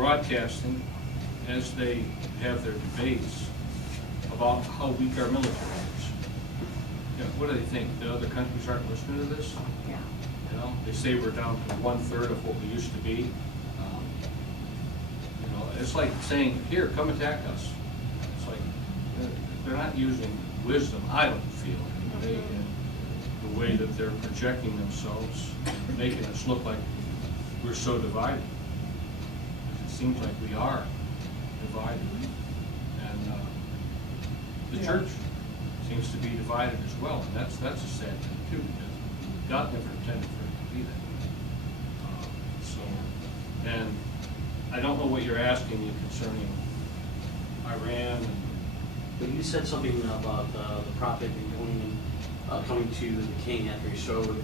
broadcasting as they have their debates about how weak our military is. You know, what do they think? The other countries aren't listening to this? Yeah. You know, they say we're down to 1/3 of what we used to be. You know, it's like saying, here, come attack us. It's like, they're not using wisdom, I don't feel, anyway, in the way that they're projecting themselves, making us look like we're so divided. It seems like we are divided. And the Yeah. church seems to be divided as well, and that's a sad thing too, because God never intended for it to be that way. And I don't know what you're asking me concerning Iran and But you said something about the prophet and going and coming to the king after he showed.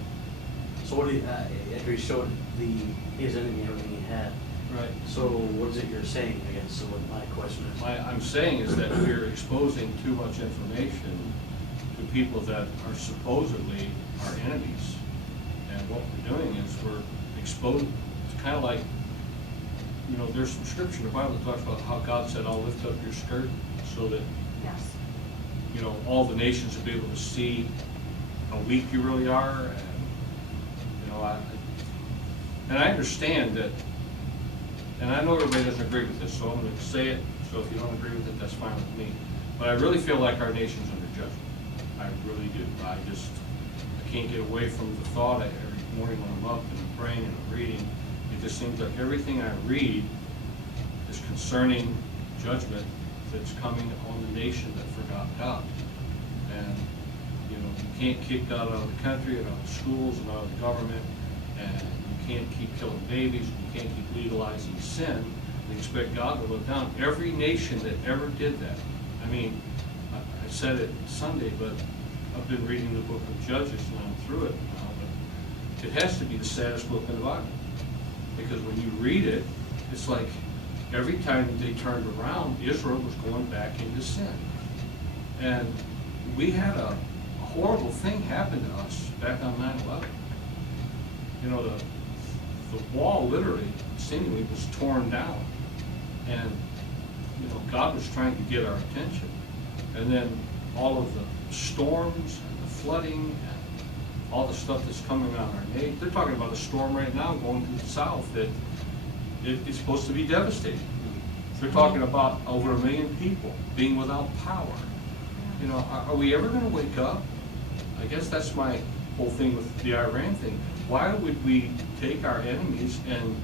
So what did after he showed his enemy everything he had? right. So what is it you're saying? I guess so. What my question is. I'm saying is that we're exposing too much information to people that are supposedly our enemies. And what we're doing is we're exposing, it's kind of like, you know, there's some scripture in the Bible that talks about how God said, I'll lift up your skirt so that, Yes. you know, all the nations will be able to see how weak you really are. And, you know, I understand that, and I know everybody doesn't agree with this, so I'm going to say it. So if you don't agree with it, that's fine with me. But I really feel like our nation's under judgment. I really do. I can't get away from the thought every morning when I'm up and I'm praying and I'm reading. It just seems like everything I read is concerning judgment that's coming on the nation that forgot God. And, you know, you can't kick God out of the country and out of the schools and out of the government, and you can't keep killing babies, and you can't keep legalizing sin and expect God to look down. Every nation that ever did that, I mean, I said it Sunday, but I've been reading the book of Judges and I'm through it now, but it has to be the saddest book in the Bible. Because when you read it, it's like every time they turned around, Israel was going back into sin. And we had a horrible thing happen to us back on 9/11. You know, the wall literally, seemingly, was torn down. And, you know, God was trying to get our attention. And then all of the storms and the flooding and all the stuff that's coming on our nation. They're talking about a storm right now going through the south that it's supposed to be devastating. They're talking about over 1 million people being without power. You know, are we ever going to wake up? I guess that's my whole thing with the Iran thing. Why would we take our enemies and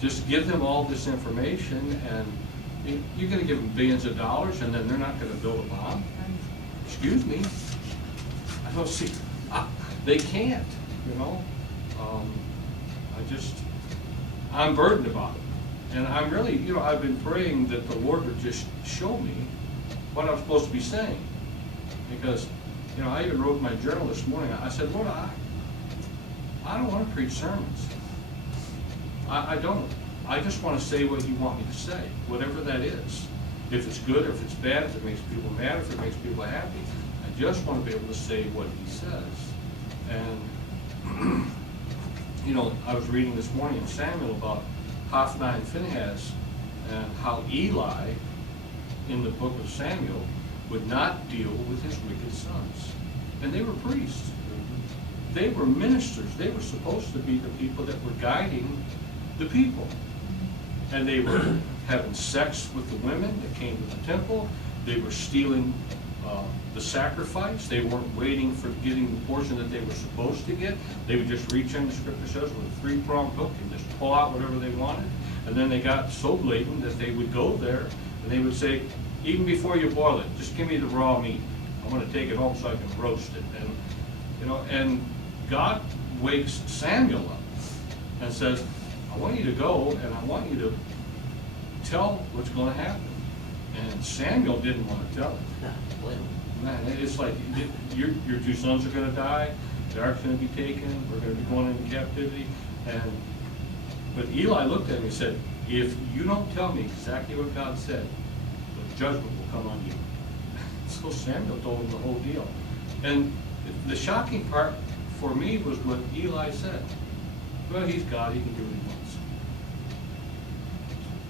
just give them all this information, and you're going to give them billions of dollars and then they're not going to build a bomb? Excuse me. I don't see. They can't, you know. I'm burdened about it. And I'm really, you know, I've been praying that the Lord would just show me what I'm supposed to be saying. Because, you know, I even wrote in my journal this morning, I said, Lord, I don't want to preach sermons. I don't. I just want to say what you want me to say, whatever that is. If it's good or if it's bad, if it makes people mad, if it makes people happy. I just want to be able to say what he says. And, you know, I was reading this morning in Samuel about Hophni and Phinehas and how Eli, in the book of Samuel, would not deal with his wicked sons. And they were priests. They were ministers. They were supposed to be the people that were guiding the people. And they were having sex with the women that came to the temple. They were stealing the sacrifice. They weren't waiting for getting the portion that they were supposed to get. They would just reach in, the scripture says, with a 3-pronged hook and just pull out whatever they wanted. And then they got so blatant that they would go there and they would say, even before you boil it, just give me the raw meat. I want to take it home so I can roast it. And, you know, and God wakes Samuel up and says, I want you to go and I want you to tell what's going to happen. And Samuel didn't want to tell it. Man, it's like your 2 sons are going to die, the ark's going to be taken, we're going to be going into captivity. But Eli looked at me and said, if you don't tell me exactly what God said, the judgment will come on you. So Samuel told him the whole deal. And the shocking part for me was what Eli said. Well, he's God, he can do what he wants.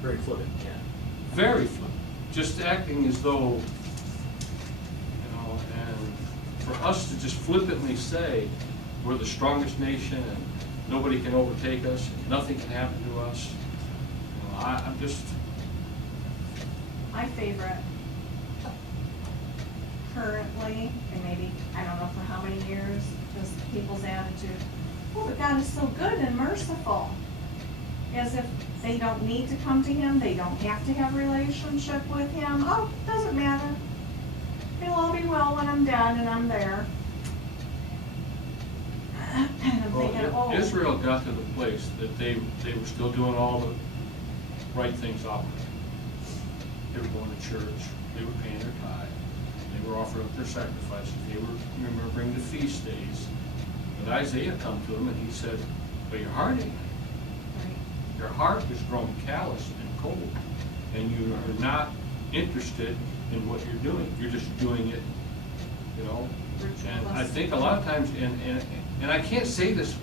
Very flippant, yeah. very flippant, just acting as though, and for us to just flippantly say we're the strongest nation and nobody can overtake us and nothing can happen to us, I'm just. My favorite currently, and maybe, I don't know for how many years, just people's attitude, oh, but God is so good and merciful. As if they don't need to come to Him, they don't have to have a relationship with Him. Oh, doesn't matter. It'll all be well when I'm dead and I'm there. And I'm thinking, oh. Israel got to the place that they were still doing all the right things outwardly. They were going to church, they were paying their tithe, they were offering up their sacrifices, they were remembering the feast days. But Isaiah come to them and he said, but your heart ain't right. Your heart is grown callous and cold, and you are not interested in what you're doing. You're just doing it, And I think a lot of times, and I can't say this,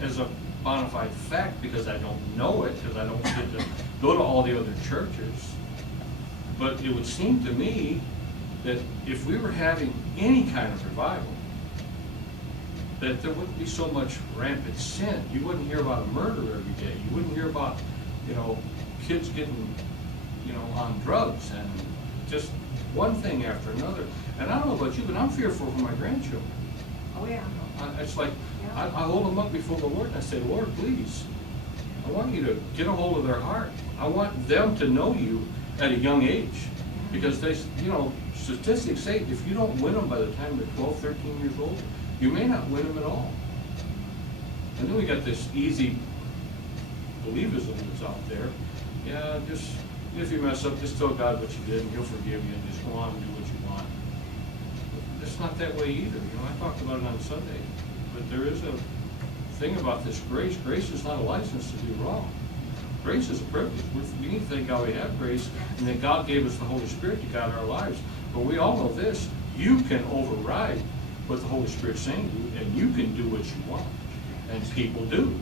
as a bona fide fact because I don't know it, because I don't get to go to all the other churches. But it would seem to me that if we were having any kind of revival, that there wouldn't be so much rampant sin. You wouldn't hear about a murder every day. You wouldn't hear about, kids getting, on drugs and just one thing after another. And I don't know about you, but I'm fearful for my grandchildren. Oh, yeah. It's like, Yeah. I hold them up before the Lord and I say, Lord, please, I want you to get a hold of their heart. I want them to know you at a young age. Because they, statistics say if you don't win them by the time they're 12, 13 years old, you may not win them at all. And then we got this easy believism that's out there. Yeah, just, if you mess up, just tell God what you did and He'll forgive you and just go on and do what you want. But it's not that way either. I talked about it on Sunday. But there is a thing about this grace. Grace is not a license to do wrong. Grace is a privilege. We need to thank God we have grace and that God gave us the Holy Spirit to guide our lives. But we all know this. You can override what the Holy Spirit's saying to you, and you can do what you want. And people do.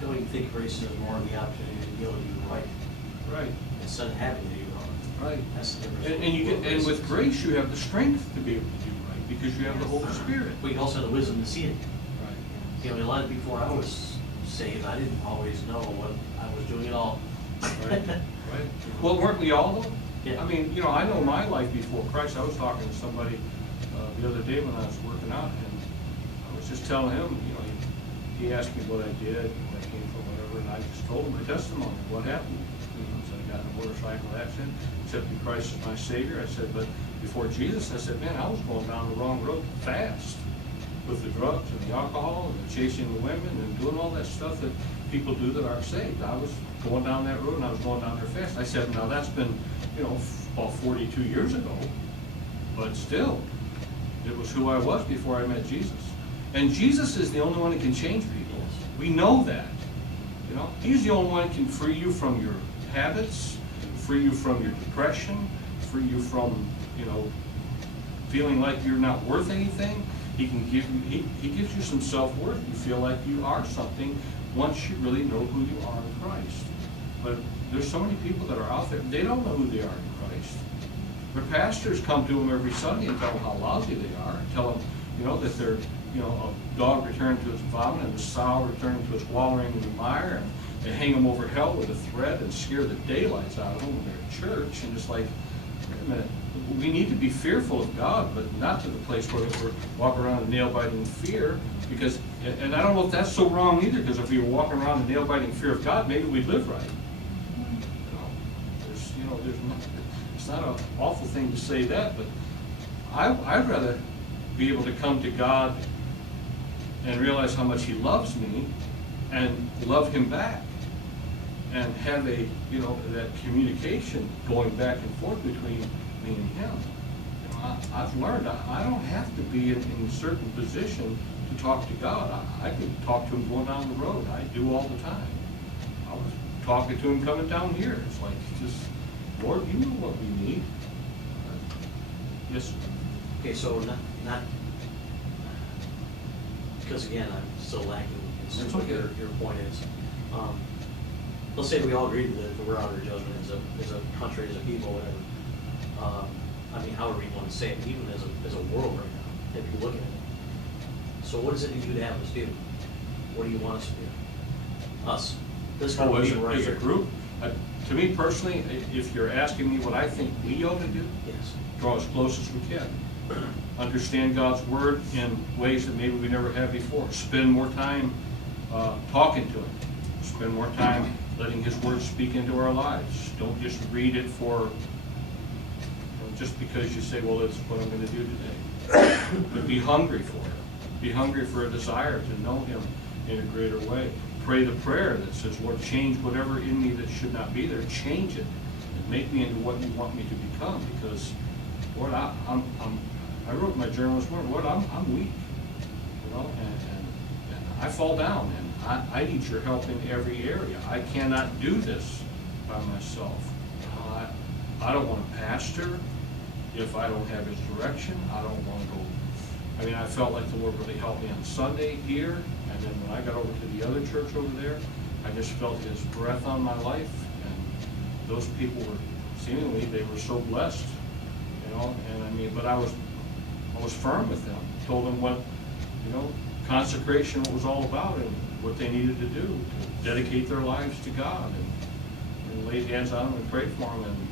Don't you think grace is more of the opportunity to be able to do right? Right. Instead of having to do wrong. Right. That's the difference. And with grace you have the strength to be able to do right because you have the Holy Spirit. We also have the wisdom to see it. Right. A lot of before I was saved, I didn't always know what I was doing at all. Right. Right. Well, weren't we all though? Yeah. I mean, I know my life before Christ. I was talking to somebody the other day when I was working out, and I was just telling him, he asked me what I did, where I came from, whatever, and I just told him my testimony, what happened. I said I got in a motorcycle accident, accepted Christ as my Savior. I said, but before Jesus, I said, man, I was going down the wrong road fast with the drugs and the alcohol and the chasing the women and doing all that stuff that people do that aren't saved. I was going down that road and I was going down there fast. I said, now that's been, about 42 years ago, but still, it was who I was before I met Jesus. And Jesus is the only one that can change people. We know that. He's the only one that can free you from your habits, free you from your depression, free you from, feeling like you're not worth anything. He can give you, he gives you some self-worth. You feel like you are something once you really know who you are in Christ. But there's so many people that are out there, they don't know who they are in Christ. Their pastors come to them every Sunday and tell them how lousy they are, and tell them, that they're, a dog returned to its vomit and a sow returning to its wallowing in the mire, and they hang them over hell with a thread and scare the daylights out of them when they're at church. And it's like, wait a minute, we need to be fearful of God, but not to the place where we're walking around in nail-biting fear, because, and I don't know if that's so wrong either, because if we were walking around in nail-biting fear of God, maybe we'd live right. It's not an awful thing to say that, but I'd rather be able to come to God and realize how much He loves me and love Him back and have a, that communication going back and forth between me and Him. I've learned I don't have to be in a certain position to talk to God. I can talk to Him going down the road. I do all the time. I was talking to Him coming down here. It's like, just, Lord, you know what we need. Yes, sir. Okay, so not, because again, I'm still lacking in That's what okay. your point is. let's say we all agree that we're under judgment as a country, as a people, whatever. I mean, however you want to say it, even as a world right now, if you look at it. So what is it that you'd have us do? What do you want us to do? Us, this group Oh, of as people right a here. group, to me personally, if you're asking me what I think we ought to do, Yes. draw as close as we can. Understand God's word in ways that maybe we never have before. Spend more time talking to Him. Spend more time letting His word speak into our lives. Don't just read it for, just because you say, well, that's what I'm going to do today. But be hungry for it. Be hungry for a desire to know Him in a greater way. Pray the prayer that says, Lord, change whatever in me that should not be there. Change it and make me into what You want me to become. Because, Lord, I wrote in my journal this morning, Lord, I'm weak, you know, and I fall down, and I need Your help in every area. I cannot do this by myself. I don't want to pastor if I don't have His direction. I don't want to go. I mean, I felt like the Lord really helped me on Sunday here, and then when I got over to the other church over there, I just felt His breath on my life, and those people were, seemingly, they were so blessed, you know, and I mean, but I was firm with them, told them what, you know, consecration was all about and what they needed to do to dedicate their lives to God, and laid hands on them and prayed for them, and,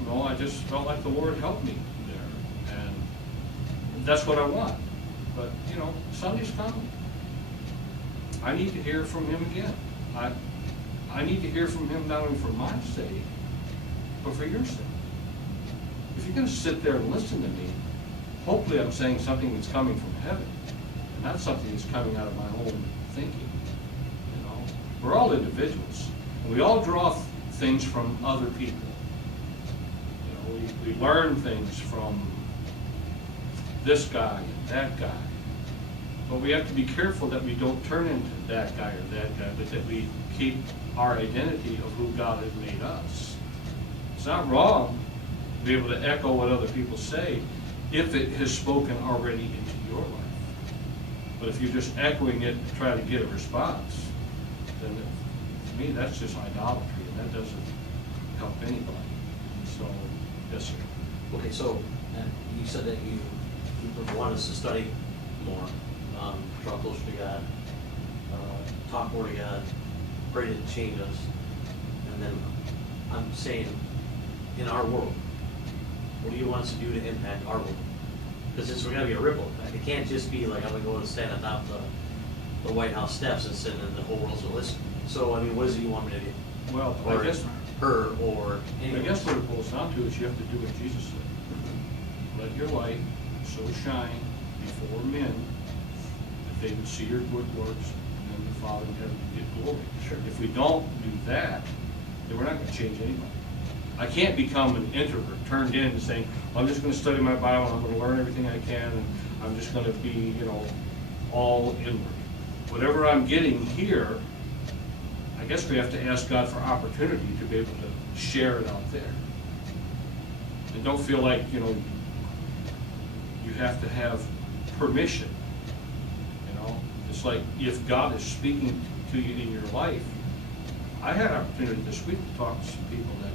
you know, I just felt like the Lord helped me there, and that's what I want. But, you know, Sunday's coming. I need to hear from Him again. I need to hear from Him not only for my sake, but for your sake. If you're going to sit there and listen to me, hopefully I'm saying something that's coming from heaven, and not something that's coming out of my own thinking. You know, we're all individuals, and we all draw things from other people. You know, we learn things from this guy and that guy, but we have to be careful that we don't turn into that guy or that guy, but that we keep our identity of who God has made us. It's not wrong to be able to echo what other people say if it has spoken already into your life. But if you're just echoing it to try to get a response, then to me that's just idolatry, and that doesn't help anybody. So, yes, sir. Okay, so you said that you want us to study more, draw closer to God, talk more to God, pray to change us. And then I'm saying, in our world, what do you want us to do to impact our world? Because it's going to be a ripple effect. It can't just be like I'm going to go and stand on top of the White House steps and sit and the whole world's going to listen. So, I mean, what is it you want me to do? Well, Or I guess her or anyone? I guess what it boils down to is you have to do what Jesus said. Let your light so shine before men that they would see your good works, and then the Father in heaven would get glory. Sure. If we don't do that, then we're not going to change anybody. I can't become an introvert turned in and saying, I'm just going to study my Bible, I'm going to learn everything I can, and I'm just going to be, you know, all inward. Whatever I'm getting here, I guess we have to ask God for opportunity to be able to share it out there. And don't feel like, you know, you have to have permission. You know, it's like if God is speaking to you in your life. I had an opportunity this week to talk to some people that,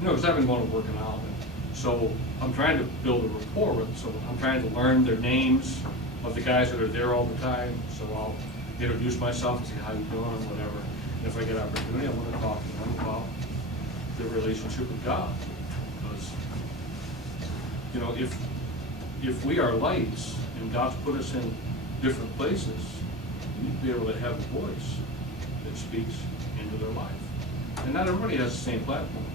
you know, because I've been going to working out, and so I'm trying to build a rapport with them. So I'm trying to learn their names of the guys that are there all the time. So I'll introduce myself and say, how you doing, whatever. And if I get an opportunity, I want to talk to them about their relationship with God. Because, you know, if we are lights and God's put us in different places, we need to be able to have a voice that speaks into their life. And not everybody has the same platform.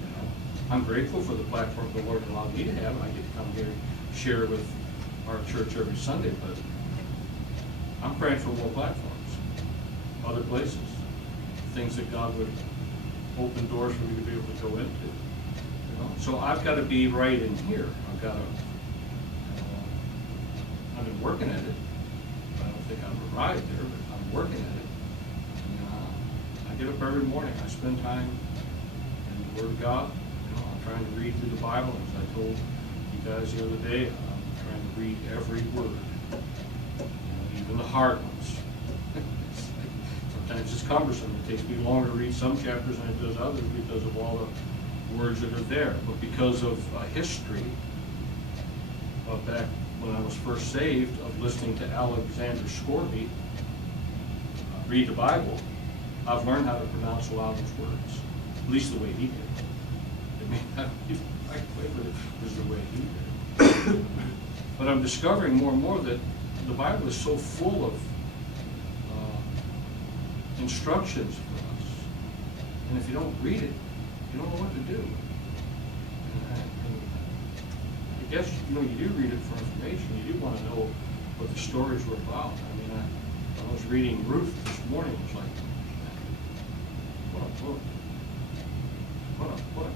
You know, I'm grateful for the platform the Lord allowed me to have. I get to come here and share with our church every Sunday, but I'm praying for more platforms, other places, things that God would open doors for me to be able to go into. You know? So I've got to be right in here. I've got to, I've been working at it. I don't think I've arrived there, but I'm working at it. And I get up every morning. I spend time in the Word of God. You know, I'm trying to read through the Bible. As I told you guys the other day, I'm trying to read every word, you know, even the hard ones. It's And it's just cumbersome. It takes me longer to read some chapters than it does others because of all the words that are there. But because of history, back when I was first saved, of listening to Alexander Scorby read the Bible, I've learned how to pronounce a lot of those words, at least the way he did. It may not be the right way, but it was the way he did. But I'm discovering more and more that the Bible is so full of instructions for us. And if you don't read it, you don't know what to do. And I guess, you do read it for information. You do want to know what the stories were about. I mean, when I was reading Ruth this morning, it was like, what a book. What a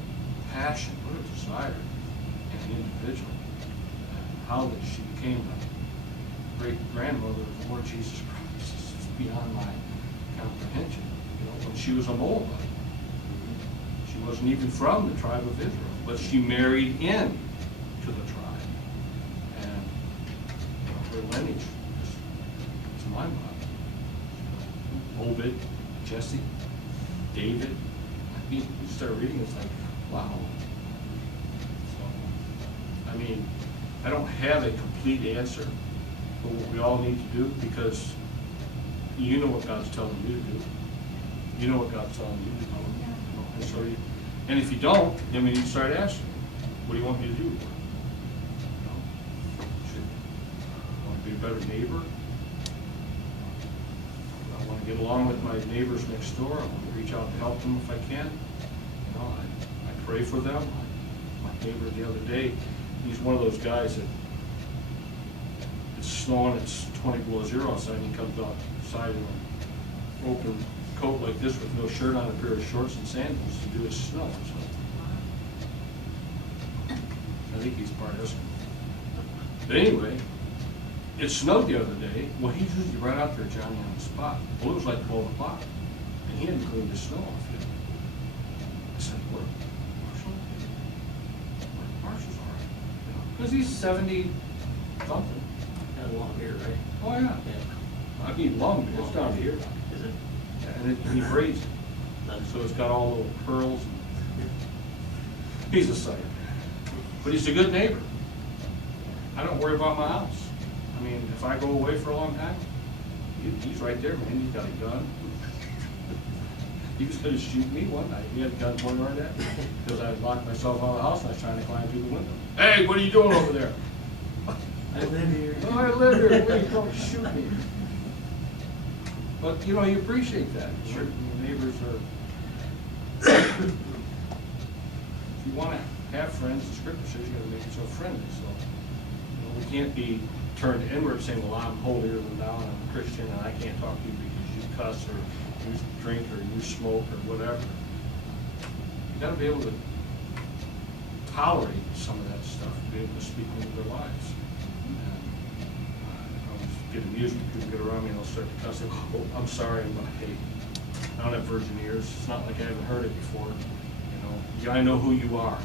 passion, what a desire in an individual. And how that she became the great-grandmother of the Lord Jesus Christ is just beyond my comprehension. When she was a Moabite. She wasn't even from the tribe of Israel, but she married in to the tribe. And her lineage is mind-boggling. Obed, Jesse, David. I mean, you start reading, it's like, wow. So, I mean, I don't have a complete answer for what we all need to do, because you know what God's telling you to do. You know what God's telling you to do. And so and if you don't, then we need to start asking, what do you want me to do? Should I want to be a better neighbor? I want to get along with my neighbors next door. I want to reach out and help them if I can. I pray for them. My neighbor the other day, he's one of those guys that it's snowing, it's 20 below zero outside, and he comes outside in an open coat like this with no shirt on, a pair of shorts and sandals to do his snow. So I think he's part Eskimo. But anyway, it snowed the other day. Well, he's usually right out there, Johnny, on the spot. Well, it was like 12 o'clock, and he hadn't cleaned his snow off yet. I said, "What, Marshall? Marshall's all right." Because he's 70-something. Had a long beard, right? Oh, yeah. Yeah. I mean, long, but it's down here. Is it? And he braids it. So it's got all little curls. He's a sight. But he's a good neighbor. I don't worry about my house. I mean, if I go away for a long time, he's right there, man. He's got a gun. He was going to shoot me one night. He had a gun pointed right at me because I locked myself out of the house and I was trying to climb through the window. Hey, what are you doing over there? I live here. Oh, I live here. Wait, don't shoot me. But, you appreciate that. Sure. Your neighbors are... If you want to have friends, the scripture says you got to make yourself friendly. So, we can't be turned inward saying, well, I'm holier than thou and I'm a Christian and I can't talk to you because you cuss or you drink or you smoke or whatever. You got to be able to tolerate some of that stuff, be able to speak into their lives. I always get amused when people get around me and they'll start to cuss. Oh, I'm sorry, I'm like, hey, I don't have virgin ears. It's not like I haven't heard it before. I know who you are.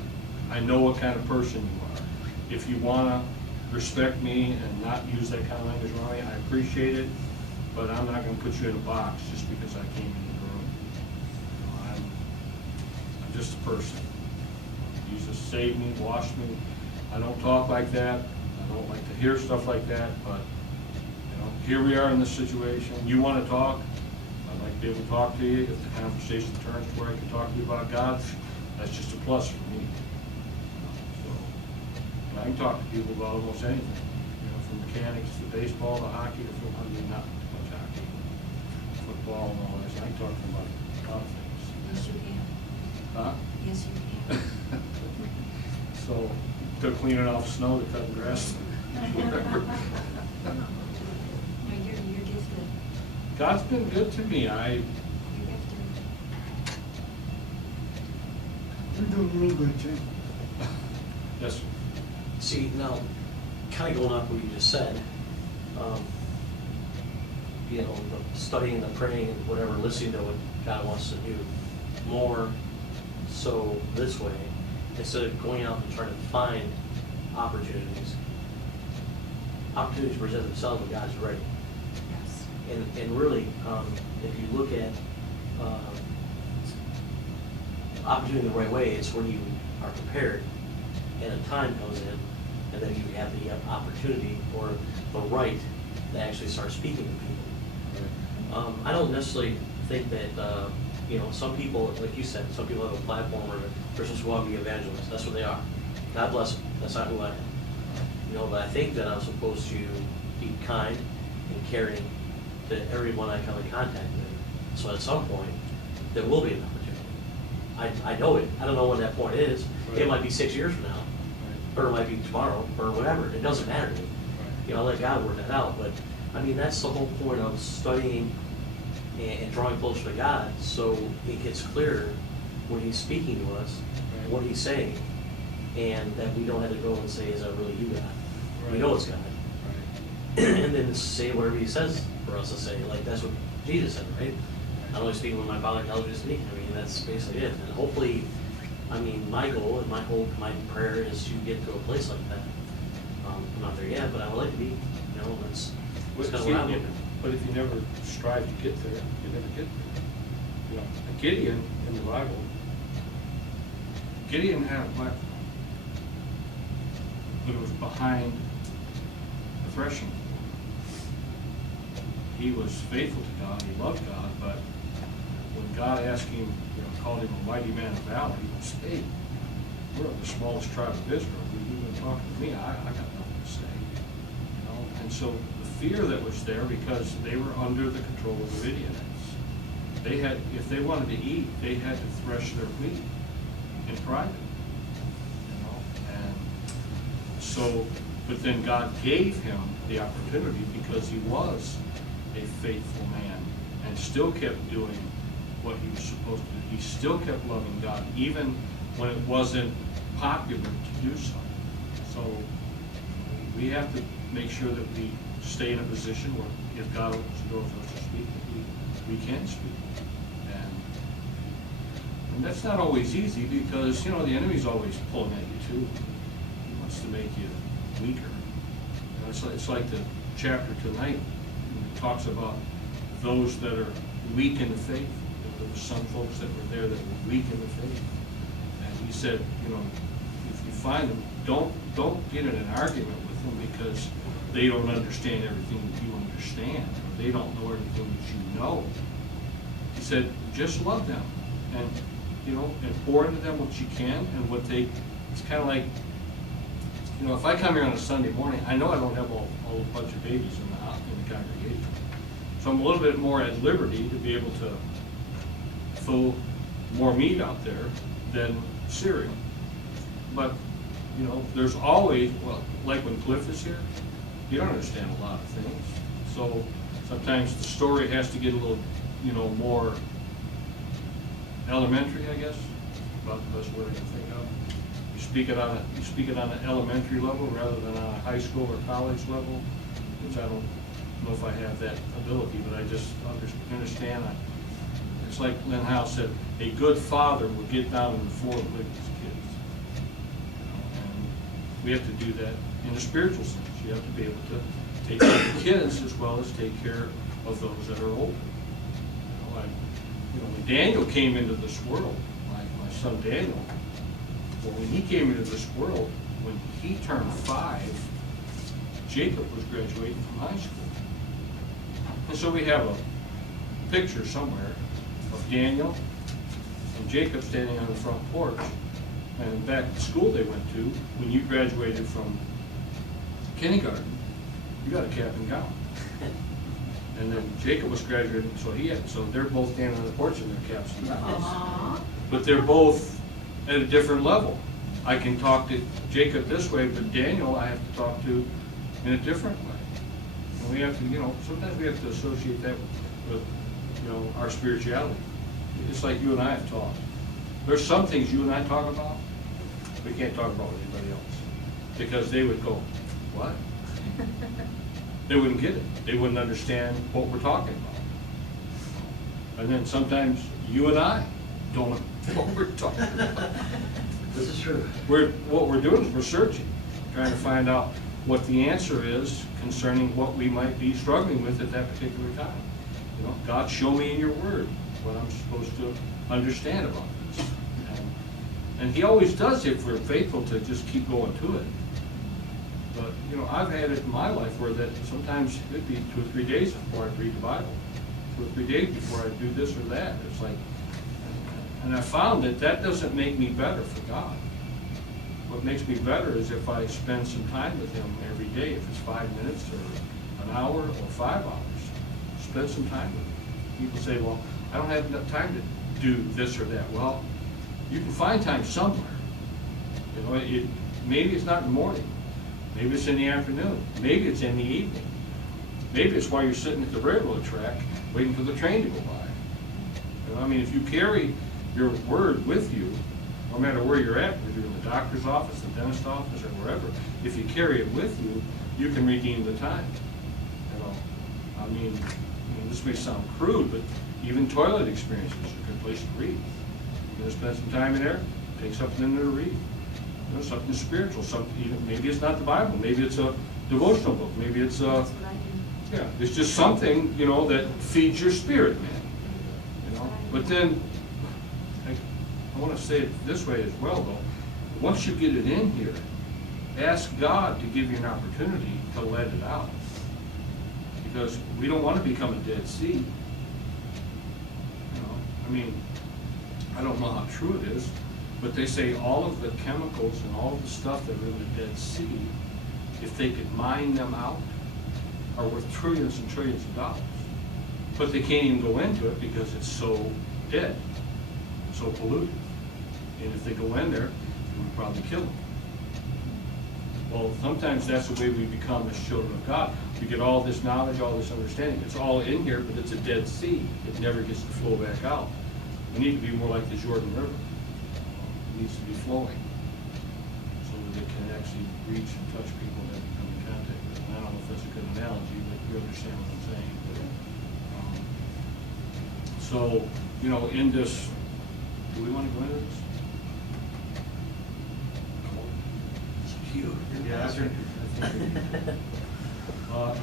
I know what kind of person you are. If you want to respect me and not use that kind of language around me, I appreciate it, but I'm not going to put you in a box just because I came in the room. I'm just a person. Jesus saved me, washed me. I don't talk like that. I don't like to hear stuff like that, but here we are in this situation. You want to talk? I'd like to be able to talk to you. If the conversation turns to where I can talk to you about God, that's just a plus for me. So, and I can talk to people about almost anything, from mechanics to baseball to hockey to football. I mean, not much hockey, football and all this. I can talk to them about a lot of things. Yes, you can. Huh? Yes, you can. So, to cleaning off snow, to cutting grass. Whatever. No, you're gifted. God's been good to me. You're gifted. You're doing real good, Jim. Yes, sir. See, now, kind of going off what you just said, the studying, the praying, and whatever, listening to what God wants to do, more so this way, instead of going out and trying to find opportunities. Opportunities present themselves when God's ready. Yes. And really, if you look at opportunity the right way, it's when you are prepared and a time comes in, and then you have the opportunity or the right to actually start speaking to people. I don't necessarily think that, some people, like you said, some people have a platform where they're supposed to go out and be evangelists. That's what they are. God bless them. That's not who I am. But I think that I'm supposed to be kind and caring to everyone I come in contact with. So at some point, there will be an opportunity. I know it. I don't know when that point is. It Right. might be 6 years from now, or it might be tomorrow, or whatever. It doesn't matter to me. Right. I'll let God work that out. But, that's the whole point of studying and drawing closer to God, so it gets clearer when He's speaking to us, Right. what He's saying, and that we don't have to go and say, is that really you, God? We Right. know it's God. Right. And then say whatever He says for us to say, like that's what Jesus said, right? I'm only speaking when my Father tells me to speak. That's basically it. And hopefully, my goal and my prayer is to get to a place like that. I'm not there yet, but I would like to be. That's Well, kind of see, what I'm looking But if you never strive to get there, you never get there. Gideon in the Bible, Gideon had a platform, but it was behind the threshing floor. He was faithful to God, he loved God, but when God asked him, called him a mighty man of valor, he goes, hey, we're the smallest tribe of Israel. You've been talking to me, I got nothing to say. And so the fear that was there, because they were under the control of the Midianites. They had, if they wanted to eat, they had to thresh their wheat in private. And so, but then God gave him the opportunity because he was a faithful man and still kept doing what he was supposed to do. He still kept loving God, even when it wasn't popular to do so. So we have to make sure that we stay in a position where if God opens the door for us to speak, that we can speak. And that's not always easy because, the enemy's always pulling at you too. He wants to make you weaker. It's like the chapter tonight, it talks about those that are weak in the faith. There were some folks that were there that were weak in the faith. And he said, if you find them, don't get in an argument with them because they don't understand everything that you understand, or they don't know everything that you know. He said, just love them, and and pour into them what you can, and what they. It's kind of like, if I come here on a Sunday morning, I know I don't have a bunch of babies in the congregation, so I'm a little bit more at liberty to be able to throw more meat out there than cereal. But there's always, like when Cliff is here, you don't understand a lot of things. So sometimes the story has to get a little, more elementary, I guess, about the best word I can think of. You speak it on an elementary level rather than on a high school or college level, which I don't know if I have that ability, but I just understand. It's like Lynn Howe said, a good father will get down on the floor and lick his kids. And we have to do that in a spiritual sense. You have to be able to take care of the kids as well as take care of those that are older. When Daniel came into this world, my son Daniel, when he came into this world, when he turned 5, Jacob was graduating from high school. And so we have a picture somewhere of Daniel and Jacob standing on the front porch. And back at the school they went to, when you graduated from kindergarten, you got a cap and gown. And then Jacob was graduating, so they're both standing on the porch in their caps and gowns. Aww. But they're both at a different level. I can talk to Jacob this way, but Daniel I have to talk to in a different way. And we have to, sometimes we have to associate that with our spirituality. It's like you and I have talked. There's some things you and I talk about, we can't talk about with anybody else. Because they would go, what? They wouldn't get it. They wouldn't understand what we're talking about. And then sometimes you and I don't know what we're talking about. This is true. What we're doing is we're searching, trying to find out what the answer is concerning what we might be struggling with at that particular time. You know, God, show me in your word what I'm supposed to understand about this. And he always does if we're faithful to just keep going to it. But, you know, I've had it in my life where that sometimes it'd be 2 or 3 days before I'd read the Bible. 2 or 3 days before I'd do this or that. It's like, and I found that that doesn't make me better for God. What makes me better is if I spend some time with him every day, if it's 5 minutes or an hour or 5 hours. Spend some time with him. People say, well, I don't have enough time to do this or that. Well, you can find time somewhere. You know, maybe it's not in the morning. Maybe it's in the afternoon. Maybe it's in the evening. Maybe it's while you're sitting at the railroad track waiting for the train to go by. You know, I mean, if you carry your word with you, no matter where you're at, whether you're in the doctor's office, the dentist's office, or wherever, if you carry it with you, you can redeem the time. You know, I mean, this may sound crude, but even toilet experiences are a good place to read. You're gonna spend some time in there, take something in there to read. You know, something spiritual, something, even, maybe it's not the Bible, maybe it's a devotional book, maybe it's That's what I do. yeah, it's just something, you know, that feeds your spirit, man. You know, but then, I want to say it this way as well, though. Once you get it in here, ask God to give you an opportunity to let it out. Because we don't want to become a Dead Sea. You know, I mean, I don't know how true it is, but they say all of the chemicals and all of the stuff that are in the Dead Sea, if they could mine them out, are worth trillions and trillions of dollars. But they can't even go into it because it's so dead, so polluted. And if they go in there, it would probably kill them. Well, sometimes that's the way we become as children of God. We get all this knowledge, all this understanding. It's all in here, but it's a Dead Sea. It never gets to flow back out. We need to be more like the Jordan River. It needs to be flowing so that it can actually reach and touch people that come in contact with. And I don't know if that's a good analogy, but you understand what I'm saying. So, you know, in this, do we want to go into this? Yeah, that's right.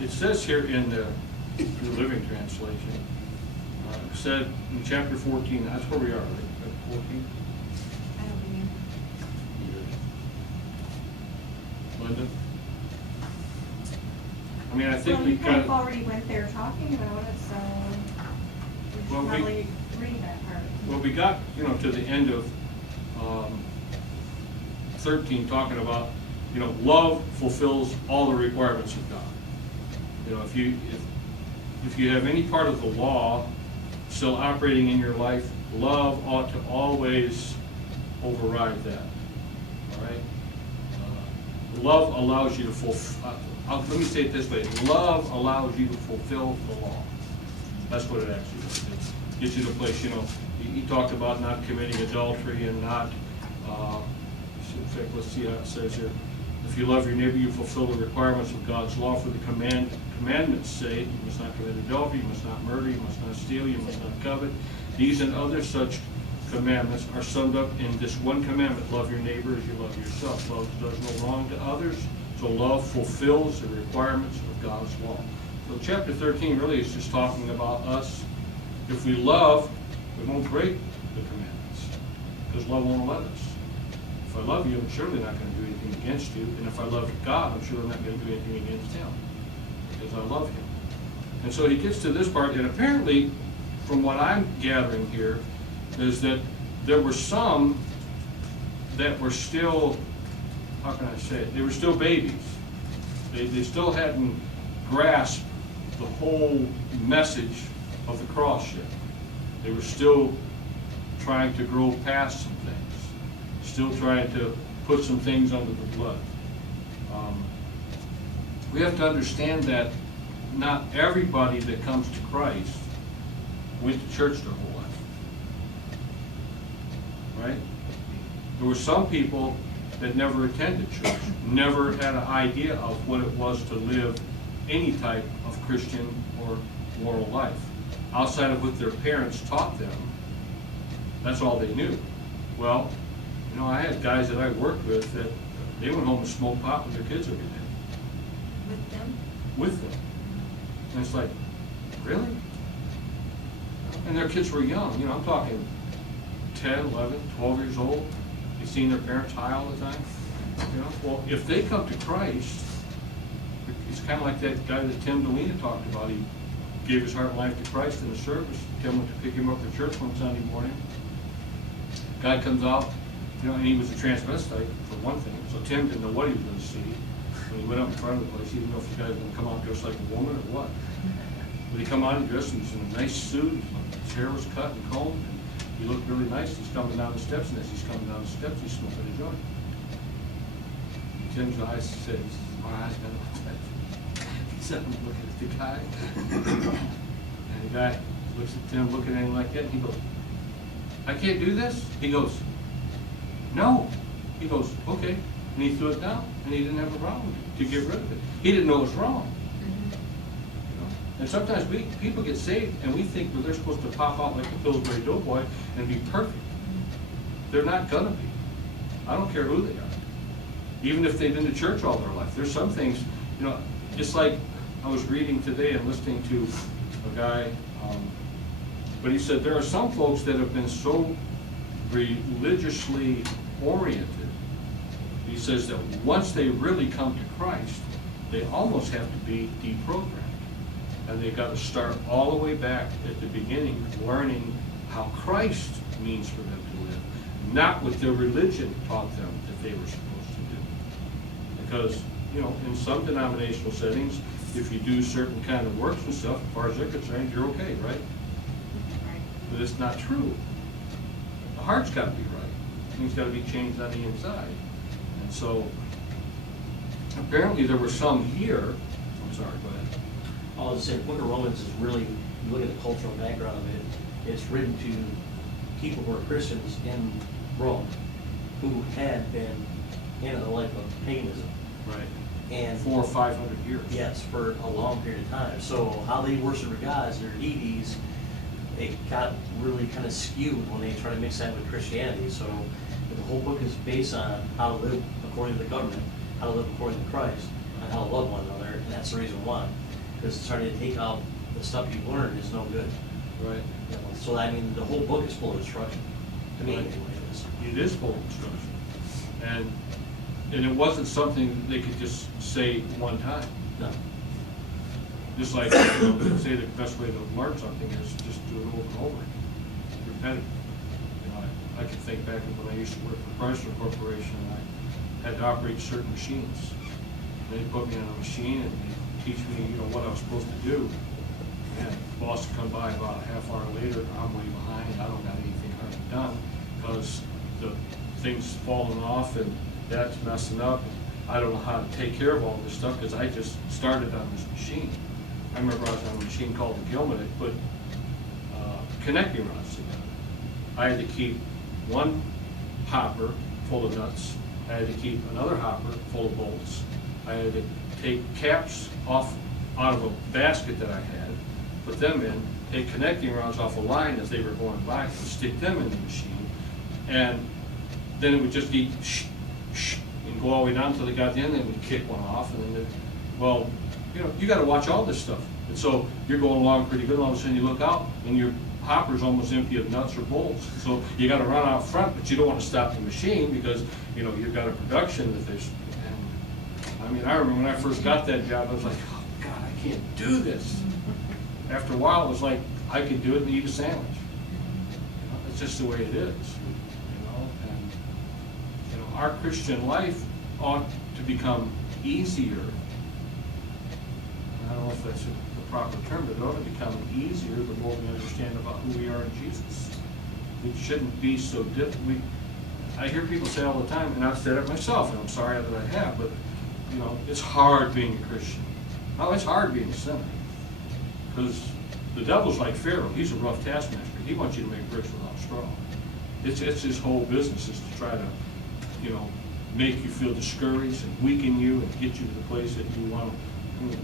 It says here in the New Living Translation, it said in chapter 14, that's where we are, right? Chapter 14? I don't remember. Linda? I mean, I think Well, we you kind of got, already went there talking about it, so we Well, should we- probably read that part. well, we got, you know, to the end of 13, talking about, you know, love fulfills all the requirements of God. You know, if you have any part of the law still operating in your life, love ought to always override that. All right? Love allows you to fulfill. Let me say it this way: love allows you to fulfill the law. That's what it actually does. It gets you to a place. You know, he talked about not committing adultery and not. In fact, let's see how it says here. If you love your neighbor, you fulfill the requirements of God's law. For the commandments say, you must not commit adultery, you must not murder, you must not steal, you must not covet. These and other such commandments are summed up in this one commandment: love your neighbor as you love yourself. Love does no wrong to others, so love fulfills the requirements of God's law. So chapter 13 really is just talking about us. If we love, we won't break the commandments, because love won't let us. If I love you, I'm surely not going to do anything against you. And if I love God, I'm sure I'm not going to do anything against him, because I love him. And so he gets to this part, and apparently, from what I'm gathering here, is that there were some that were still, how can I say it, they were still babies. They still hadn't grasped the whole message of the cross yet. They were still trying to grow past some things. Still trying to put some things under the blood. We have to understand that not everybody that comes to Christ went to church their whole life. Right? There were some people that never attended church, never had an idea of what it was to live any type of Christian or moral life. Outside of what their parents taught them, that's all they knew. Well, you know, I had guys that I worked with that they went home and smoked pot with their kids every day. With them? with them. And it's like, really? And their kids were young, you know, I'm talking 10, 11, 12 years old. You've seen their parents high all the time. You know, well, if they come to Christ, it's kind of like that guy that Tim Delina talked about. He gave his heart and life to Christ in the service. Tim went to pick him up at church one Sunday morning. Guy comes out, you know, and he was a transvestite for one thing. So Tim didn't know what he was going to see. When he went up in front of the place, he didn't know if the guy was going to come out dressed like a woman or what. But he come out and dressed, he was in a nice suit, his hair was cut and combed, and he looked really nice. He's coming down the steps, and as he's coming down the steps, he's smoking a joint. Tim's eyes said, my eyes got on that. He said, I'm looking at the guy. And the guy looks at Tim, looking at him like that, and he goes, I can't do this? He goes, no. He goes, okay. And he threw it down, and he didn't have a problem to get rid of it. He didn't know it was wrong. You know? And sometimes people get saved, and we think that they're supposed to pop out like a Pillsbury Doughboy and be perfect. They're not gonna be. I don't care who they are. Even if they've been to church all their life. There's some things, you know, it's like I was reading today and listening to a guy, but he said there are some folks that have been so religiously oriented. He says that once they really come to Christ, they almost have to be deprogrammed. And they've got to start all the way back at the beginning, learning how Christ means for them to live, not what their religion taught them that they were supposed to do. Because, you know, in some denominational settings, if you do certain kind of works and stuff, as far as they're concerned, you're okay, right? But it's not true. The heart's got to be right. Things got to be changed on the inside. And so, apparently there were some here, I'm sorry, go ahead. I was saying, Book of Romans is really, you look at the cultural background of it, it's written to people who are Christians in Rome who had been in a life of paganism. Right. And 400 or 500 years. yes, for a long period of time. So how they worship their gods, their deities, it got really kind of skewed when they try to mix that with Christianity. So the whole book is based on how to live according to the government, how to live according to Christ, and how to love one another. And that's the reason why. Because starting to take out the stuff you've learned is no good. Right. You know, so I mean, the whole book is full of destruction. To me, Right. anyway, it is. It is full of instruction. And it wasn't something that they could just say one time. No. Just like, you know, they say the best way to learn something is just do it over and over. Repetitive. You know, I can think back of when I used to work for Chrysler Corporation, and I had to operate certain machines. They put me on a machine and they teach me, you know, what I was supposed to do. And the boss would come by about a half hour later, I'm way behind, I don't got anything hardly done, because the thing's falling off and that's messing up. I don't know how to take care of all this stuff, because I just started on this machine. I remember I was on a machine called the Gilman that put connecting rods together. I had to keep one hopper full of nuts. I had to keep another hopper full of bolts. I had to take caps off out of a basket that I had, put them in, take connecting rods off a line as they were going by, and stick them in the machine. And then it would just be shh, shh, and go all the way down until they got to the end, and we'd kick one off, and then, well, you know, you gotta watch all this stuff. And so you're going along pretty good, and all of a sudden you look out, and your hopper's almost empty of nuts or bolts. So you gotta run out front, but you don't wanna stop the machine, because, you know, you've got a production that there's, and, I mean, I remember when I first got that job, I was like, oh, God, I can't do this. After a while, it was like, I could do it and eat a sandwich. You know, it's just the way it is, you know, and, you know, our Christian life ought to become easier. I don't know if that's the proper term, but it ought to become easier the more we understand about who we are in Jesus. It shouldn't be so difficult. I hear people say all the time, and I've said it myself, and I'm sorry that I have, but, you know, it's hard being a Christian. No, it's hard being a sinner. Because the devil's like Pharaoh. He's a rough taskmaster. He wants you to make bricks without straw. It's his whole business is to try to, you know, make you feel discouraged and weaken you and get you to the place that you want to. I mean,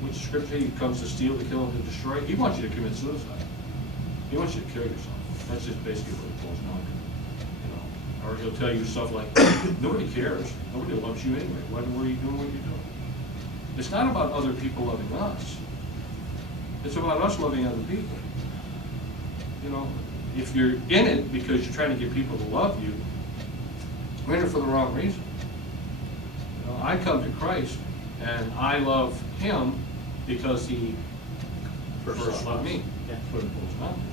which scripture, he comes to steal, to kill, and to destroy. He wants you to commit suicide. He wants you to kill yourself. That's just basically what it boils down to. You know, or he'll tell you stuff like, nobody cares. Nobody loves you anyway. Why are you doing what you're doing? It's not about other people loving us. It's about us loving other people. You know, if you're in it because you're trying to get people to love you, you're in it for the wrong reason. You know, I come to Christ and I love Him because He first loved me. Yeah. Put it both mountains.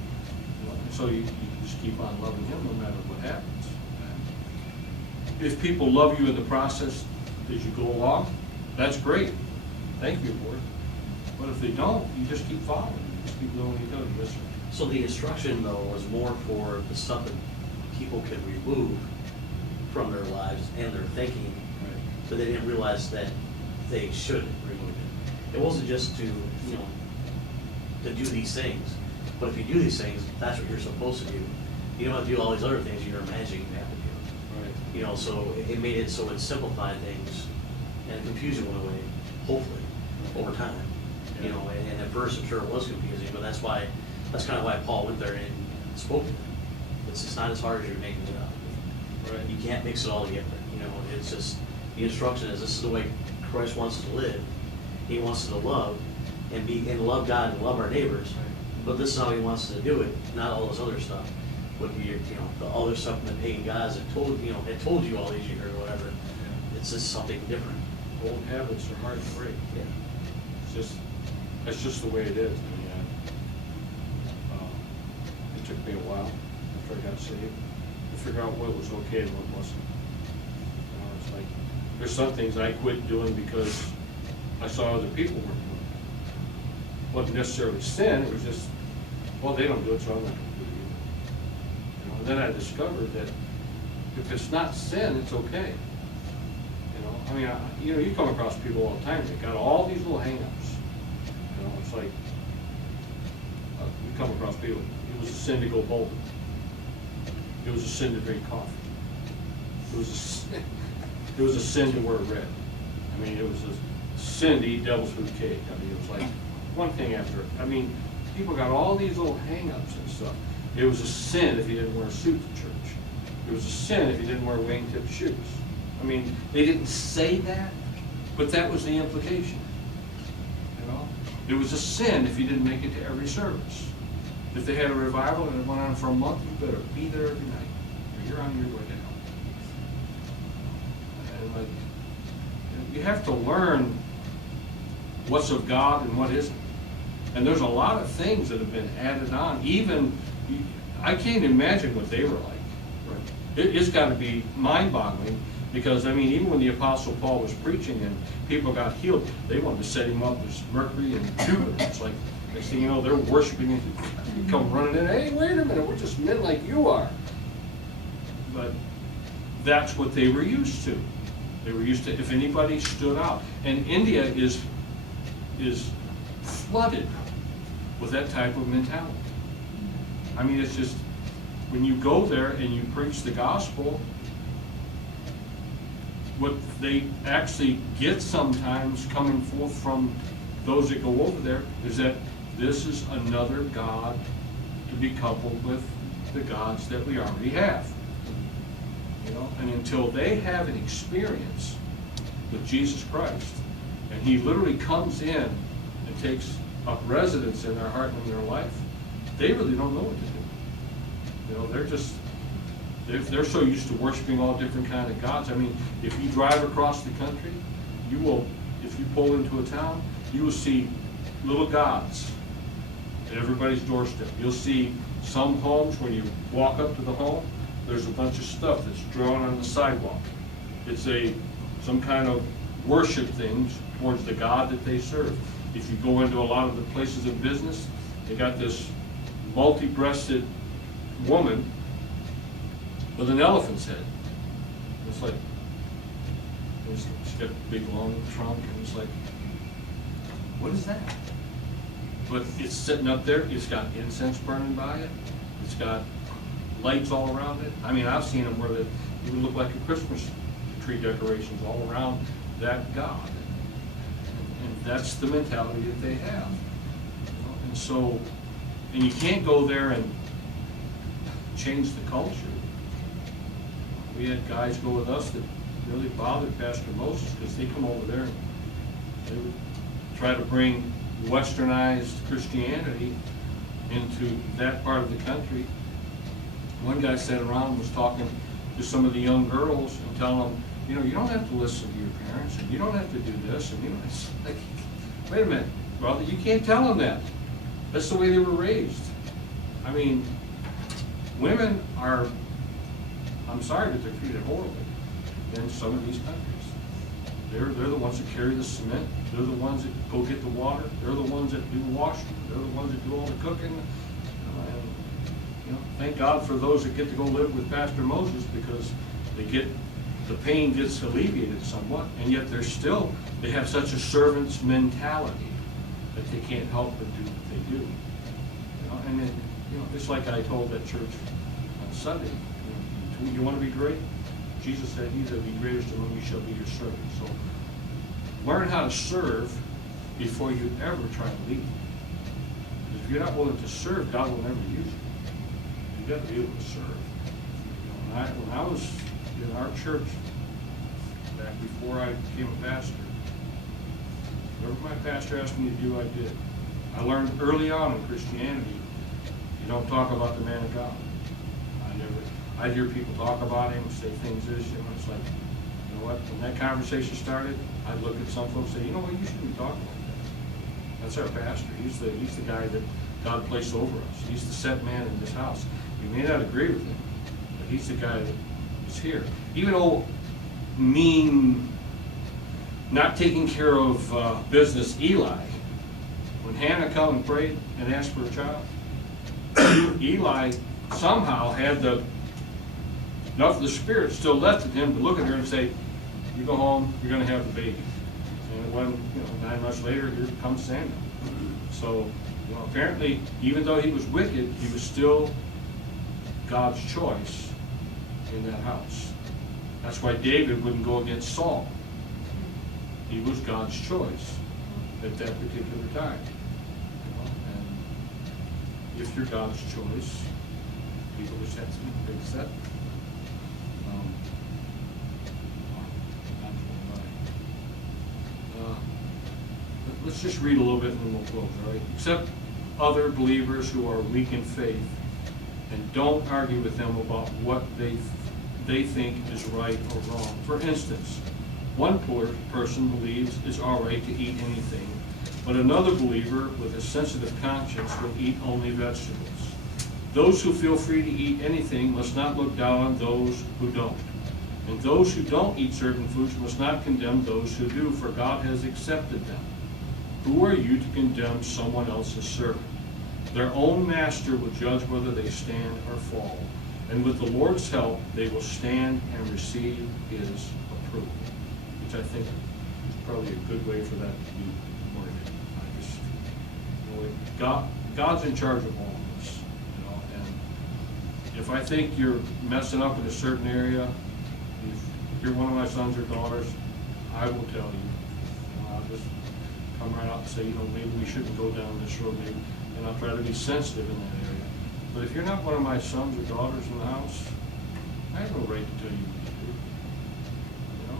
You know, and so you just keep on loving Him no matter what happens. And if people love you in the process as you go along, that's great. Thank you, Lord. But if they don't, you just keep following. You just keep doing what you do. Yes, sir. So the instruction though was more for the stuff that people could remove from their lives and their thinking, but they didn't realize that they should remove it. It wasn't just to, you know, to do these things, but if you do these things, that's what you're supposed to do. You don't have to do all these other things you're imagining you have to do. Right. You know, so it made it so it simplified things and confusion went away, hopefully, over time. You know, and at first I'm sure it was confusing, but that's kind of why Paul went there and spoke to them. It's just not as hard as you're making it up. Right. You can't mix it all together, you know, it's just, the instruction is, this is the way Christ wants us to live. He wants us to love and love God and love our neighbors. But this is how He wants us to do it, not all this other stuff. What you know, the other stuff from the pagan gods that told you all these years or whatever. It's just something different. Old habits are hard to break. Yeah. That's just the way it is. I mean, it took me a while after I got saved to figure out what was okay and what wasn't. You know, it's like, there's some things I quit doing because I saw other people were doing it. It wasn't necessarily sin, it was just, well, they don't do it, so I'm not gonna do it either. You know, and then I discovered that if it's not sin, it's okay. You know, I mean, you come across people all the time, they got all these little hang-ups. You know, it's like, you come across people, it was a sin to go bowling. It was a sin to drink coffee. It was a sin to wear red. I mean, it was a sin to eat devil's food cake. I mean, it was like one thing after, I mean, people got all these little hang-ups and stuff. It was a sin if you didn't wear a suit to church. It was a sin if you didn't wear wingtip shoes. I mean, they didn't say that, but that was the implication. You know, it was a sin if you didn't make it to every service. If they had a revival and it went on for a month, you better be there every night, or you're on your way to hell. And like, you have to learn what's of God and what isn't. And there's a lot of things that have been added on. Even, I can't imagine what they were like. It's got to be mind-boggling, because I mean, even when the Apostle Paul was preaching and people got healed, they wanted to set him up as Mercury and Jupiter. It's like, next thing you know, they're worshiping him. You come running in, hey, wait a minute, we're just men like you are. But that's what they were used to. They were used to, if anybody stood out. And India is flooded with that type of mentality. I mean, it's just, when you go there and you preach the gospel, what they actually get sometimes coming forth from those that go over there is that this is another God to be coupled with the gods that we already have. You know, and until they have an experience with Jesus Christ, and He literally comes in and takes up residence in their heart and in their life, they really don't know what to do. You know, they're so used to worshiping all different kind of gods. I mean, if you drive across the country, you will, if you pull into a town, you will see little gods at everybody's doorstep. You'll see some homes, when you walk up to the home, there's a bunch of stuff that's drawn on the sidewalk. It's some kind of worship things towards the God that they serve. If you go into a lot of the places of business, they got this multi-breasted woman with an elephant's head. It's like, she's got a big long trunk, and it's like, what is that? But it's sitting up there, it's got incense burning by it, it's got lights all around it. I mean, I've seen them where they even look like a Christmas tree decorations all around that God. And that's the mentality that they have. You know? And so, and you can't go there and change the culture. We had guys go with us that really bothered Pastor Moses, because they come over there and They would try to bring westernized Christianity into that part of the country. One guy sat around and was talking to some of the young girls and telling them, you know, you don't have to listen to your parents, and you don't have to do this, and you know, it's like, wait a minute, brother, you can't tell them that. That's the way they were raised. I mean, women are, I'm sorry, but they're treated horribly in some of these countries. They're the ones that carry the cement. They're the ones that go get the water. They're the ones that do the washing. They're the ones that do all the cooking. And, you know, thank God for those that get to go live with Pastor Moses, because the pain gets alleviated somewhat, and yet they have such a servant's mentality that they can't help but do what they do. You know, and then, you know, it's like I told that church on Sunday, you know, you want to be great? Jesus said, he that be greatest among you shall be your servant. So learn how to serve before you ever try to lead. Because if you're not willing to serve, God will never use you. You've got to be able to serve. You know, when I was in our church, back before I became a pastor, whatever my pastor asked me to do, I did. I learned early on in Christianity, you don't talk about the man of God. I'd hear people talk about him, say things this, you know, it's like, you know what, when that conversation started, I'd look at some folks and say, you know what, you shouldn't be talking like that. That's our pastor. He's the guy that God placed over us. He's the set man in this house. You may not agree with him, but he's the guy that is here. Even old, mean, not taking care of business Eli, when Hannah come and prayed and asked for a child, Eli somehow had enough of the Spirit still left in him to look at her and say, you go home, you're going to have the baby. And when, 9 months later, here comes Samuel. So, apparently, even though he was wicked, he was still God's choice in that house. That's why David wouldn't go against Saul. He was God's choice at that particular time. And if you're God's choice, people just have to accept it. Let's just read a little bit and then we'll close, all right? Accept other believers who are weak in faith, and don't argue with them about what they think is right or wrong. For instance, one person believes it's all right to eat anything, but another believer with a sensitive conscience will eat only vegetables. Those who feel free to eat anything must not look down on those who don't. And those who don't eat certain foods must not condemn those who do, for God has accepted them. Who are you to condemn someone else's servant? Their own master will judge whether they stand or fall. And with the Lord's help, they will stand and receive his approval. Which I think is probably a good way for that to be worded. God's in charge of all of this. And if I think you're messing up in a certain area, if you're one of my sons or daughters, I will tell you. I'll just come right out and say, maybe we shouldn't go down this road, maybe, and I'll try to be sensitive in that area. But if you're not one of my sons or daughters in the house, I have no right to tell you what to do.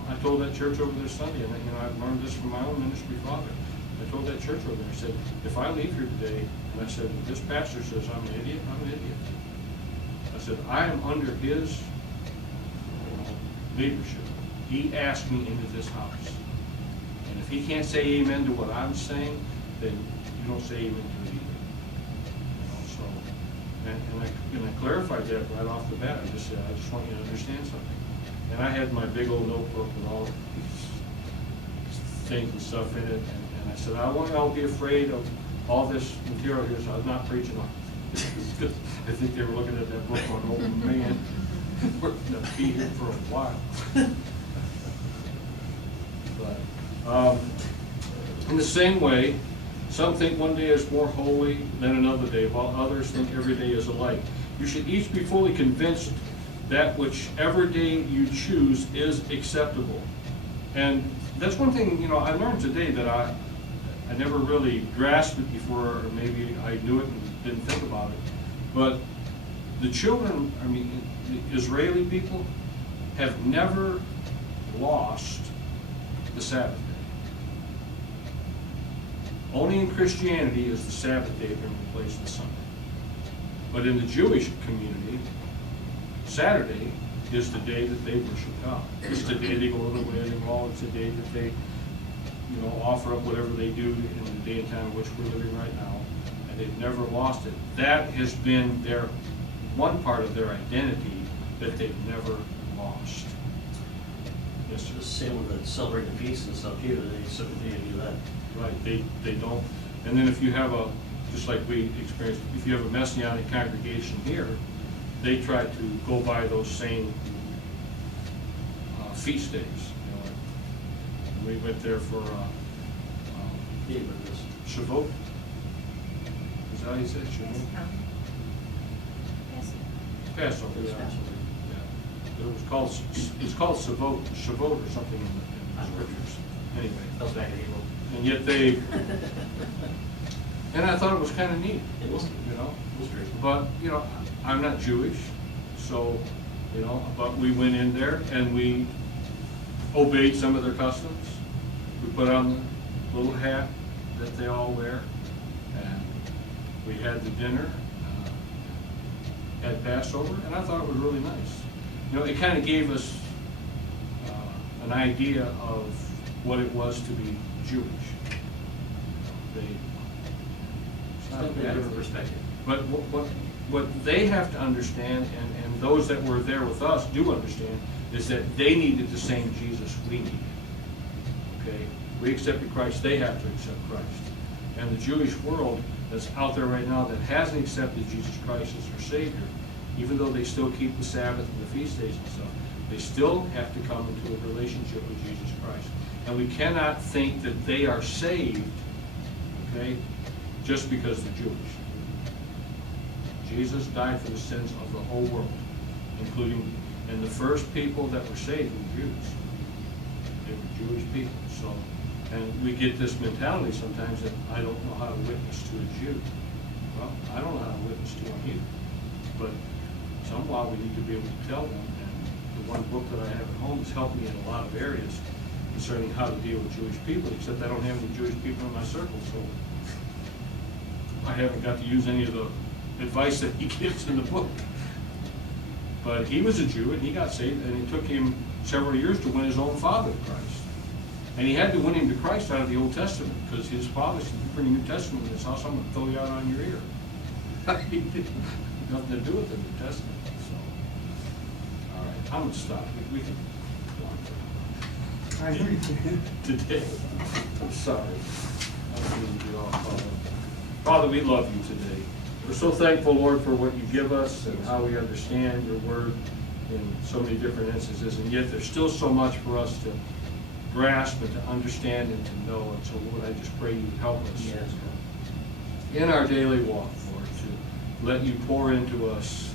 I told that church over there Sunday, and I've learned this from my own ministry father. I told that church over there, I said, if I leave here today, and I said, if this pastor says I'm an idiot, I'm an idiot. I said, I am under his leadership. He asked me into this house. And if he can't say amen to what I'm saying, then you don't say amen to it either. So, and I clarified that right off the bat. I just said, I just want you to understand something. And I had my big old notebook with all these things and stuff in it. And I said, I want y'all to be afraid of all this material here, so I was not preaching on it. I think they were looking at that book going, oh man, we're going to be here for a while. But in the same way, some think one day is more holy than another day, while others think every day is alike. You should each be fully convinced that whichever day you choose is acceptable. And that's one thing, I learned today that I never really grasped it before, or maybe I knew it and didn't think about it. But the children, the Israeli people have never lost the Sabbath day. Only in Christianity is the Sabbath day been replaced with Sunday. But in the Jewish community, Saturday is the day that they worship God. It's the day they go to the Wailing Wall. It's the day that they, offer up whatever they do in the day and time in which we're living right now. And they've never lost it. That has been their one part of their identity that they've never lost. Yes, sir. The same with the celebrating the feast and stuff here, they still continue to do that. Right, they don't, and then if you have just like we experienced, if you have a Messianic congregation here, they try to go by those same feast days. We went there for Yeah, but this, Shavuot. Is that how you say it, Shavuot? Passover, this yeah. Passover. Yeah. It's called Shavuot or something in the scriptures. Anyway. That was back in April. And yet they, and I thought it was kind of neat, It was, you know? it was great. But, I'm not Jewish, so, but we went in there and we obeyed some of their customs. We put on the little hat that they all wear, and we had the dinner, had Passover, and I thought it was really nice. It kind of gave us an idea of what it was to be Jewish. It's not a bad Different thing. perspective. But what they have to understand, and those that were there with us do understand, is that they needed the same Jesus we needed. Okay? We accepted Christ, they have to accept Christ. And the Jewish world that's out there right now that hasn't accepted Jesus Christ as their Savior, even though they still keep the Sabbath and the feast days and stuff, they still have to come into a relationship with Jesus Christ. And we cannot think that they are saved, okay, just because they're Jewish. Jesus died for the sins of the whole world, including, and the first people that were saved were Jews. They were Jewish people. So, and we get this mentality sometimes that I don't know how to witness to a Jew. Well, I don't know how to witness to them either. But somehow we need to be able to tell them. And the one book that I have at home has helped me in a lot of areas concerning how to deal with Jewish people, except I don't have any Jewish people in my circle, so I haven't got to use any of the advice that he gives in the book. But he was a Jew and he got saved, and it took him several years to win his own father to Christ. And he had to win him to Christ out of the Old Testament, because his father said, "You bring a New Testament in this house, I'm going to throw you out on your ear." He didn't have nothing to do with the New Testament. So, all right, I'm going to stop. We can go on I agree. today. I'm sorry. I don't mean to get off on that. Father, we love you today. We're so thankful, Lord, for what you give us and how we understand your word in so many different instances, and yet there's still so much for us to grasp and to understand and to know. And so, Lord, I just pray you help us Yes, in our daily walk, Lord, to let you pour into us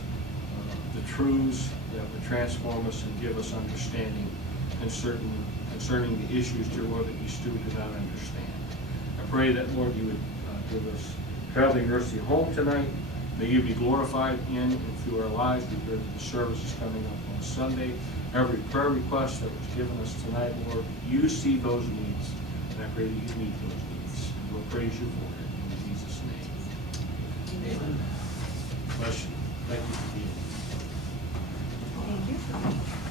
the truths that would transform us and give us understanding concerning the issues, dear Lord, that we still do not understand. I pray that, Lord, you would give us traveling mercy home tonight. May you be glorified in and through our lives. We pray that the service is coming up on Sunday. Every prayer request that was given us tonight, Lord, you see those needs, and I pray that you meet those needs. And we'll praise you for it in Jesus' name. Amen. Bless you. Thank you for being here. Thank you.